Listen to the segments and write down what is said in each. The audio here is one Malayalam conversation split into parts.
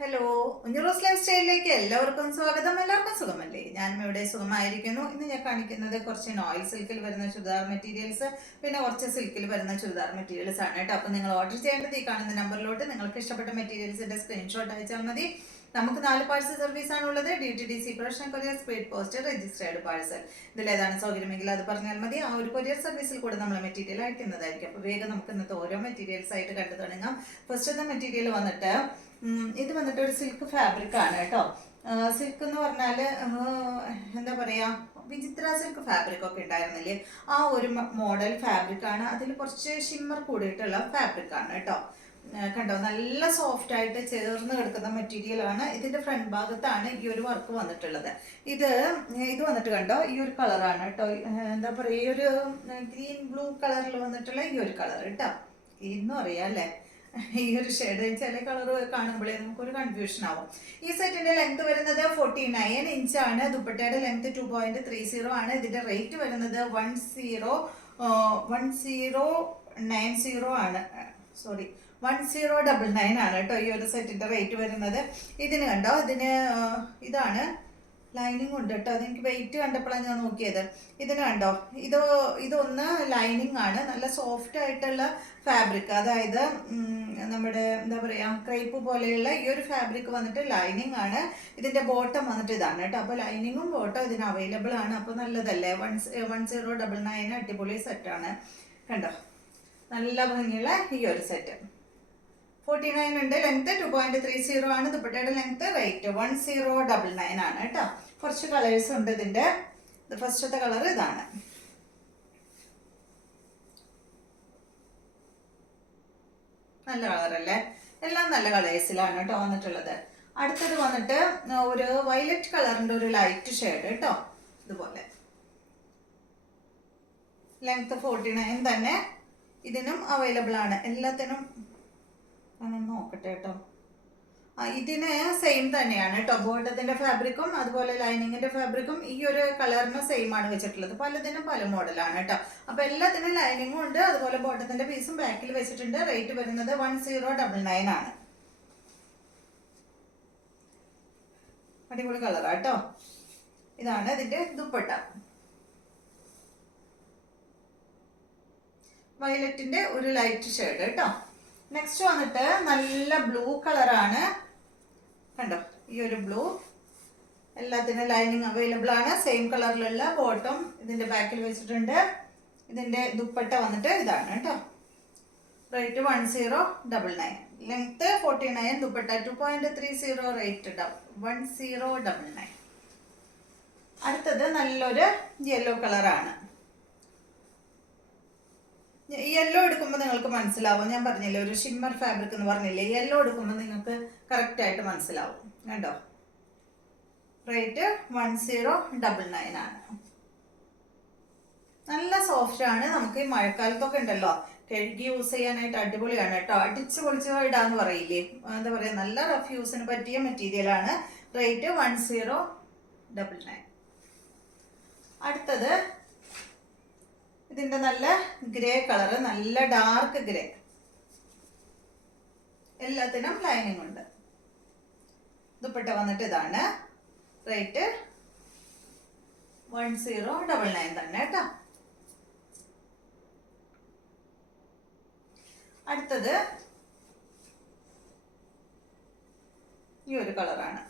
ഹലോ, ഉഞ്ഞറോസ് ലൈഫ് സ്റ്റൈലിലേക്ക് എല്ലാവർക്കും സ്വാഗതം. എല്ലാവർക്കും സുഖമല്ലേ? ഞാനും ഇവിടെ സുഖമായിരിക്കുന്നു. ഇന്ന് ഞാൻ കാണിക്കുന്നത് കുറച്ച് നോയിൽ സിൽക്കിൽ വരുന്ന ചുരിദാർ മെറ്റീരിയൽസ്, പിന്നെ കുറച്ച് സിൽക്കിൽ വരുന്ന ചുരിദാർ മെറ്റീരിയൽസ് ആണ് കേട്ടോ. അപ്പോൾ നിങ്ങൾ ഓർഡർ ചെയ്യേണ്ടത് ഈ കാണുന്ന നമ്പറിലോട്ട് നിങ്ങൾക്ക് ഇഷ്ടപ്പെട്ട മെറ്റീരിയൽസിന്റെ സ്ക്രീൻഷോട്ട് അയച്ചാൽ മതി. നമുക്ക് 4 പാഴ്സൽ സർവീസ് ആണുള്ളത്. DTDC production courier, speed post, registered parcel. ഇതിലേതാണ് സൗകര്യമെങ്കിൽ അത് പറഞ്ഞാൽ മതി. ആ ഒരു കൊറിയർ സർവീസിൽ കൂടെ നമ്മൾ മെറ്റീരിയൽ അയക്കുന്നതായിരിക്കും. അപ്പോൾ വേഗം നമുക്ക് ഇന്നത്തെ ഓരോ മെറ്റീരിയൽസ് ആയിട്ട് കണ്ടു തുടങ്ങാം. ഫസ്റ്റത്തെ മെറ്റീരിയൽ വന്നിട്ട് ഇത് വന്നിട്ട് ഒരു സിൽക്ക് ഫാബ്രിക് ആണ് കേട്ടോ. സിൽക്ക് എന്ന് പറഞ്ഞാൽ എന്താ പറയുക, വിചിത്ര സിൽക്ക് ഫാബ്രിക് ഒക്കെ ഉണ്ടായിരുന്നില്ലേ, ആ ഒരു മോഡൽ ഫാബ്രിക് ആണ്. അതിൽ കുറച്ച് ഷിമ്മർ കൂടിയിട്ടുള്ള ഫാബ്രിക് ആണ് കേട്ടോ. കണ്ടോ, നല്ല സോഫ്റ്റ് ആയിട്ട് ചേർന്ന് കിടക്കുന്ന മെറ്റീരിയൽ ആണ്. ഇതിന്റെ ഫ്രണ്ട് ഭാഗത്താണ് ഈ ഒരു വർക്ക് വന്നിട്ടുള്ളത്. ഇത് വന്നിട്ട് കണ്ടോ, ഈ ഒരു കളറാണ് കേട്ടോ. എന്താ പറയുക, ഈ ഒരു ഗ്രീൻ ബ്ലൂ കളറിൽ വന്നിട്ടുള്ള ഈ ഒരു കളർ കേട്ടോ. ഇന്നും അറിയാം അല്ലേ, ഈ ഒരു ഷെയ്ഡ് ചില കളർ കാണുമ്പോഴേ നമുക്കൊരു കൺഫ്യൂഷൻ ആവും. ഈ സെറ്റിന്റെ ലെങ്ത് വരുന്നത് 49 ഇഞ്ച് ആണ്. ദുപ്പട്ടയുടെ ലെങ്ത് 2.30 ആണ്. ഇതിന്റെ റേറ്റ് വരുന്നത് 1090 ആണ്. സോറി, 1099 ആണ് കേട്ടോ ഈ ഒരു സെറ്റിന്റെ റേറ്റ് വരുന്നത്. ഇതിന് കണ്ടോ, ഇതാണ് ലൈനിങ് ഉണ്ട് കേട്ടോ. അതെനിക്ക് വെയിറ്റ് കണ്ടപ്പോഴാണ് ഞാൻ നോക്കിയത്. ഇതിന് കണ്ടോ, ഇതൊന്ന് ലൈനിങ് ആണ്. നല്ല സോഫ്റ്റ് ആയിട്ടുള്ള ഫാബ്രിക്, അതായത് നമ്മുടെ എന്താ പറയുക, ക്രേപ്പ് പോലെയുള്ള ഈ ഒരു ഫാബ്രിക് വന്നിട്ട് ലൈനിങ് ആണ്. ഇതിന്റെ ബോട്ടം വന്നിട്ട് ഇതാണ് കേട്ടോ. അപ്പോൾ ലൈനിങ്ങും ബോട്ടം ഇതിന് അവൈലബിൾ ആണ്. അപ്പോൾ നല്ലതല്ലേ. 1099 അടിപൊളി സെറ്റാണ് കണ്ടോ. നല്ല ഭംഗിയുള്ള ഈ ഒരു സെറ്റ് 49 ഉണ്ട്. ലെങ്ത് 2.30 ആണ്. ദുപ്പട്ടയുടെ ലെങ്ത് റേറ്റ് 1099 ആണ് കേട്ടോ. കുറച്ച് കളേഴ്സ് ഉണ്ട് ഇതിന്റെ. ഫസ്റ്റത്തെ കളർ ഇതാണ്. നല്ല കളറല്ലേ, എല്ലാം നല്ല കളേഴ്സിലാണ് കേട്ടോ വന്നിട്ടുള്ളത്. അടുത്തത് വന്നിട്ട് ഒരു വയലറ്റ് കളറിന്റെ ഒരു ലൈറ്റ് ഷെയ്ഡ് കേട്ടോ. ഇതുപോലെ ലെങ്ത് 49 തന്നെ. ഇതിനും അവൈലബിൾ ആണ്. എല്ലാത്തിനും നോക്കട്ടെ കേട്ടോ. ഇതിന് സെയിം തന്നെയാണ് കേട്ടോ. ബോട്ടത്തിന്റെ ഫാബ്രിക്കും അതുപോലെ ലൈനിങ്ങിന്റെ ഫാബ്രിക്കും ഈ ഒരു കളറിന് സെയിം ആണ് വെച്ചിട്ടുള്ളത്. പലതിനും പല മോഡലാണ് കേട്ടോ. അപ്പൊ എല്ലാത്തിനും ലൈനിങ്ങും ഉണ്ട്, അതുപോലെ ബോട്ടത്തിന്റെ പീസും ബാക്കിൽ വെച്ചിട്ടുണ്ട്. റേറ്റ് വരുന്നത് 1099 ആണ്. അടിപൊളി കളറാ കേട്ടോ. ഇതാണ് ഇതിന്റെ ദുപ്പട്ട. വയലറ്റിന്റെ ഒരു ലൈറ്റ് ഷെയ്ഡ് കേട്ടോ. നെക്സ്റ്റ് വന്നിട്ട് നല്ല ബ്ലൂ കളറാണ് കണ്ടോ. ഈ ഒരു ബ്ലൂ, എല്ലാത്തിനും ലൈനിങ് അവൈലബിൾ ആണ്. സെയിം കളറിലുള്ള ബോട്ടം ഇതിന്റെ ബാക്കിൽ വെച്ചിട്ടുണ്ട്. ഇതിന്റെ ദുപ്പട്ട വന്നിട്ട് ഇതാണ് കേട്ടോ. റേറ്റ് 1099. Length 49, dupatta 2.30, rate 1099. അടുത്തത് നല്ലൊരു യെല്ലോ കളറാണ്. യെല്ലോ എടുക്കുമ്പോൾ നിങ്ങൾക്ക് മനസ്സിലാവും. ഞാൻ പറഞ്ഞില്ലേ, ഒരു ഷിമ്മർ ഫാബ്രിക് എന്ന് പറഞ്ഞില്ലേ, യെല്ലോ എടുക്കുമ്പോൾ നിങ്ങൾക്ക് കറക്റ്റ് ആയിട്ട് മനസ്സിലാവും കണ്ടോ. റേറ്റ് 1099 ആണ്. നല്ല സോഫ്റ്റ് ആണ്. നമുക്ക് ഈ മഴക്കാലത്തൊക്കെ ഉണ്ടല്ലോ, കഴുകി യൂസ് ചെയ്യാനായിട്ട് അടിപൊളിയാണ് കേട്ടോ. അടിച്ച് പൊളിച്ച് ഇടാന്ന് പറയില്ലേ, എന്താ പറയുക, നല്ല റഫ് യൂസിന് പറ്റിയ മെറ്റീരിയൽ ആണ്. റേറ്റ് 1099. അടുത്തത് ഇതിന്റെ നല്ല ഗ്രേ കളറ്, നല്ല ഡാർക്ക് ഗ്രേ. എല്ലാത്തിനും ലൈനിങ് ഉണ്ട്. ദുപ്പട്ട വന്നിട്ട് ഇതാണ്. റേറ്റ് 1099 തന്നെ കേട്ടോ. അടുത്തത് ഈ ഒരു കളറാണ്.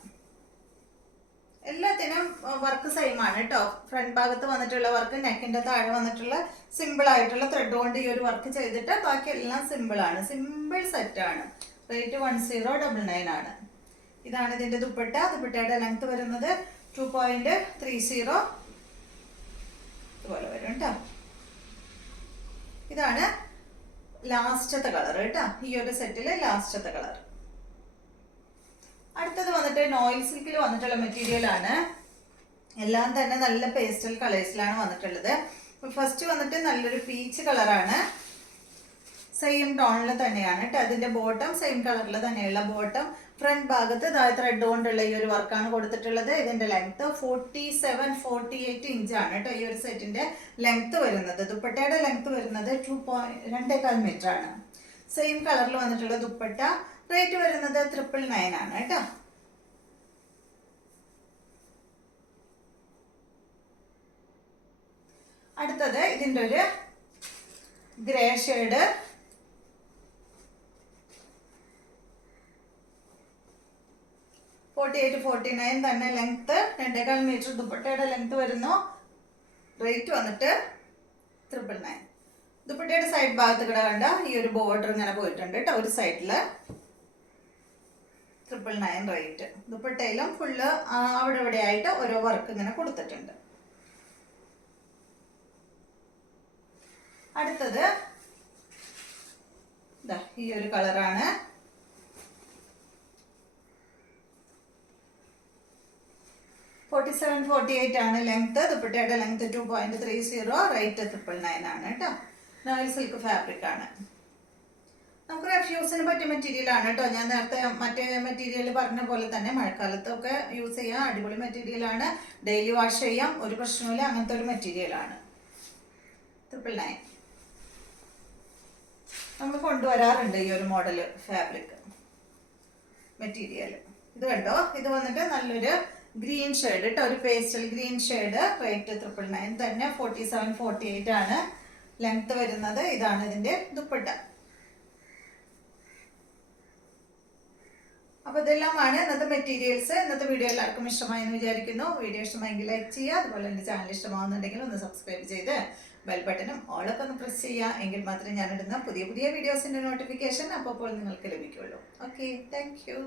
എല്ലാത്തിനും വർക്ക് സെയിം ആണ് കേട്ടോ. ഫ്രണ്ട് ഭാഗത്ത് വന്നിട്ടുള്ള വർക്ക്, നെക്കിന്റെ താഴെ വന്നിട്ടുള്ള സിമ്പിൾ ആയിട്ടുള്ള ത്രെഡ് കൊണ്ട് ഈ ഒരു വർക്ക് ചെയ്തിട്ട് ബാക്കി എല്ലാം സിമ്പിൾ ആണ്. സിമ്പിൾ സെറ്റ് ആണ്. റേറ്റ് 1099 ആണ്. ഇതാണ് ഇതിന്റെ ദുപ്പട്ട. ദുപ്പട്ടയുടെ ലെങ്ത് വരുന്നത് 2.30 ഇതുപോലെ വരും കേട്ടോ. ഇതാണ് ലാസ്റ്റത്തെ കളർ കേട്ടോ. ഈ ഒരു സെറ്റില് ലാസ്റ്റത്തെ കളർ. അടുത്തത് വന്നിട്ട് നോയിൽ സിൽക്കിൽ വന്നിട്ടുള്ള മെറ്റീരിയൽ ആണ്. എല്ലാം തന്നെ നല്ല പേസ്റ്റൽ കളേഴ്സിലാണ് വന്നിട്ടുള്ളത്. ഫസ്റ്റ് വന്നിട്ട് നല്ലൊരു പീച്ച് കളറാണ്. സെയിം ടോണിൽ തന്നെയാണ് കേട്ടോ. അതിന്റെ ബോട്ടം സെയിം കളറിൽ തന്നെയുള്ള ബോട്ടം. ഫ്രണ്ട് ഭാഗത്ത് ത്രെഡ് കൊണ്ടുള്ള ഈ ഒരു വർക്കാണ് കൊടുത്തിട്ടുള്ളത്. ഇതിന്റെ ലെങ്ത് 47-48 ഇഞ്ചാണ് കേട്ടോ ഈ ഒരു സെറ്റിന്റെ ലെങ്ത് വരുന്നത്. ദുപ്പട്ടയുടെ ലെങ്ത് വരുന്നത് 2.25 മീറ്റർ ആണ്. സെയിം കളറിൽ വന്നിട്ടുള്ള ദുപ്പട്ട. റേറ്റ് വരുന്നത് 999 ആണ് കേട്ടോ. അടുത്തത് ഇതിൻ്റെ ഒരു ഗ്രേ ഷെയ്ഡ്, 48-49 തന്നെ ലെങ്ത്, 2.25 മീറ്റർ ദുപ്പട്ടയുടെ ലെങ്ത് വരുന്നു. റേറ്റ് വന്നിട്ട് 999. ദുപ്പട്ടയുടെ സൈഡ് ഭാഗത്ത് കൂടെ കണ്ട ഈ ഒരു ബോർഡർ ഇങ്ങനെ പോയിട്ടുണ്ട് കേട്ടോ, ഒരു സൈഡില് 999 റേറ്റ്. ദുപ്പട്ടയിലും ഫുള്ള് അവിടെ ഇവിടെ ആയിട്ട് ഓരോ വർക്ക് ഇങ്ങനെ കൊടുത്തിട്ടുണ്ട്. അടുത്തത് ഈ ഒരു കളറാണ്. ആണ് ലെങ്ത്. ദുപ്പട്ടയുടെ ലെങ്ത് 2.30, റേറ്റ് 999 ആണ് കേട്ടോ. നോയിൽ സിൽക്ക് ഫാബ്രിക് ആണ്. നമുക്ക് റെഫ്യൂസിന് പറ്റിയ മെറ്റീരിയൽ ആണ് കേട്ടോ. ഞാൻ നേരത്തെ മറ്റേ മെറ്റീരിയൽ പറഞ്ഞ പോലെ തന്നെ മഴക്കാലത്തൊക്കെ യൂസ് ചെയ്യാം, അടിപൊളി മെറ്റീരിയൽ ആണ്. ഡെയിലി വാഷ് ചെയ്യാം, ഒരു പ്രശ്നമില്ല, അങ്ങനത്തെ ഒരു മെറ്റീരിയൽ ആണ്. 999 നമ്മൾ കൊണ്ടുവരാറുണ്ട് ഈ ഒരു മോഡൽ ഫാബ്രിക് മെറ്റീരിയൽ. ഇത് കണ്ടോ, ഇത് വന്നിട്ട് നല്ലൊരു ഗ്രീൻ ഷെയ്ഡ് കേട്ടോ, ഒരു പേസ്റ്റൽ ഗ്രീൻ ഷെയ്ഡ്. റേറ്റ് 999 തന്നെ. 47-48 ആണ് ലെങ്ത് വരുന്നത്. ഇതാണ് ഇതിന്റെ ദുപ്പട്ട. അപ്പോൾ ഇതെല്ലാമാണ് ഇന്നത്തെ മെറ്റീരിയൽസ്. ഇന്നത്തെ വീഡിയോ എല്ലാവർക്കും ഇഷ്ടമായി എന്ന് വിചാരിക്കുന്നു. വീഡിയോ ഇഷ്ടമായെങ്കിൽ ലൈക്ക് ചെയ്യുക. അതുപോലെ എൻ്റെ ചാനൽ ഇഷ്ടമാകുന്നുണ്ടെങ്കിൽ ഒന്ന് സബ്സ്ക്രൈബ് ചെയ്ത് ബെൽ ബട്ടണും ഓളൊക്കെ ഒന്ന് പ്രസ് ചെയ്യുക. എങ്കിൽ മാത്രമേ ഞാനിടുന്ന പുതിയ പുതിയ വീഡിയോസിൻ്റെ നോട്ടിഫിക്കേഷൻ അപ്പോൾ നിങ്ങൾക്ക് ലഭിക്കുള്ളൂ. Okay, thank you.